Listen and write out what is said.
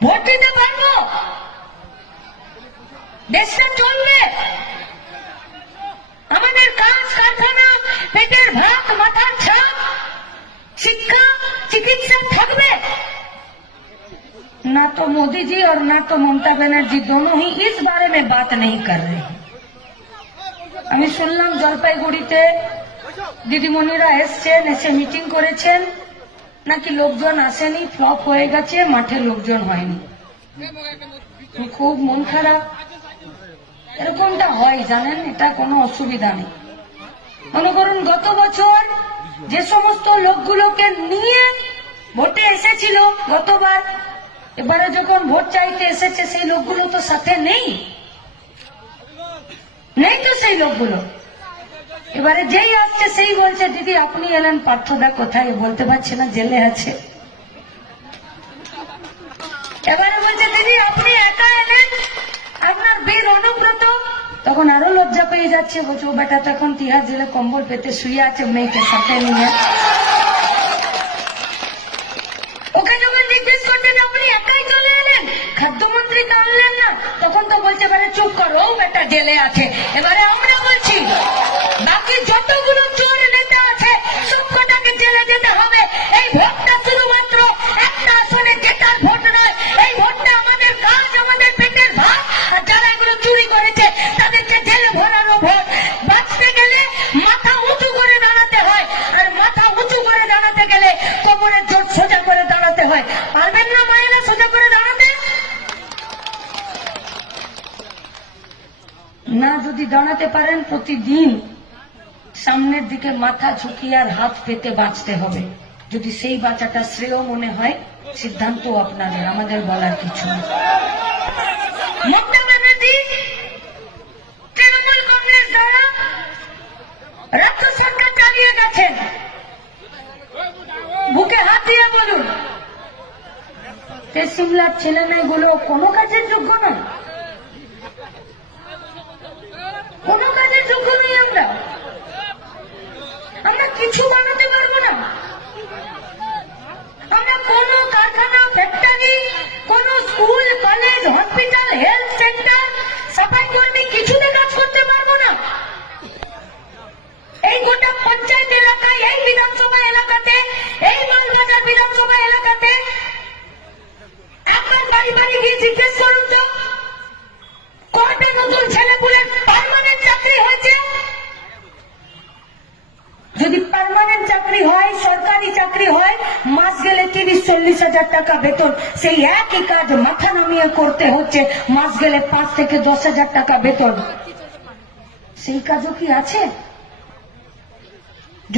Vote দিতে পারবো দেশটা চলবে আমাদের কাজ কারখানা পেটের ভাত মাথার ছাপ শিক্ষা চিকিৎসা থাকবে ना तो मोदी जी और ना तो ममता बनर्जी दोनों ही इस बारे में बात नहीं कर रहे हैं আমি শুনলাম জলপাইগুড়িতে দিদিমণিরা এসছেন এসে মিটিং করেছেন নাকি লোকজন আসেনি? ফ্লপ হয়ে গেছে, মাঠে লোকজন হয়নি। খুব মন খারাপ। এরকমটা হয়, জানেন? এটা কোনো অসুবিধা নেই। মনে করুন, গত বছর যে সমস্ত লোকগুলোকে নিয়ে ভোটে এসেছিল, গতবার, এবারে যখন ভোট চাইতে এসেছে, সেই লোকগুলো তো সাথে নেই। নেই তো সেই লোকগুলো। এবারে যেই আসছে, সেই বলছে, দিদি, আপনি এলেন, পার্থদা কোথায়? বলতে পারছে না, জেলে আছে। এবারে বলছে, দিদি, আপনি একা এলেন? আপনার বীর অনুব্রত? তখন আরও লজ্জা পেয়ে যাচ্ছে। বলছে, ও বেটা, তখন তিহার জেলে কম্বল পেতে শুয়ে আছে, মেয়েকে সাথে নিয়ে। ওকে যখন জিজ্ঞেস করতেন আপনি একাই চলে এলেন? খাদ্যমন্ত্রীকে আনলেন না? তখন তো বলছে, এবারে চুপ করো, ও বেটা জেলে আছে। এবারে না যদি দাঁড়াতে পারেন, প্রতিদিন সামনের দিকে মাথা ঝুঁকিয়ে আর হাত পেতে বাঁচতে হবে। যদি সেই বাঁচাটা শ্রেয় মনে হয় সিদ্ধান্ত আপনাদের, আমাদের বলার কিছু সিমলার ছেলে মেয়েগুলো কোনো কাজের যোগ্য নয়। কোনো কাজের যোগ্য নই আমরা। আমরা কিছু বানাতে পারব না। আমরা কোনো কারখানা ফ্যাক্টরি কোন school college hospital health centre সাফাই কর্মী কিছুতে কাজ করতে পারব না। এই গোটা পঞ্চায়েত এলাকায়, এই বিধানসভা এলাকাতে, এই মালবাজার বিধানসভা এলাকাতে আপনার বাড়ি বাড়ি গিয়ে জিজ্ঞেস করুন গেলে তিরিশ, চল্লিশ হাজার টাকা বেতন। সেই একই কাজ মাথা নামিয়ে করতে হচ্ছে। মাস গেলে পাঁচ থেকে দশ হাজার টাকা বেতন। সেই কাজও কি আছে?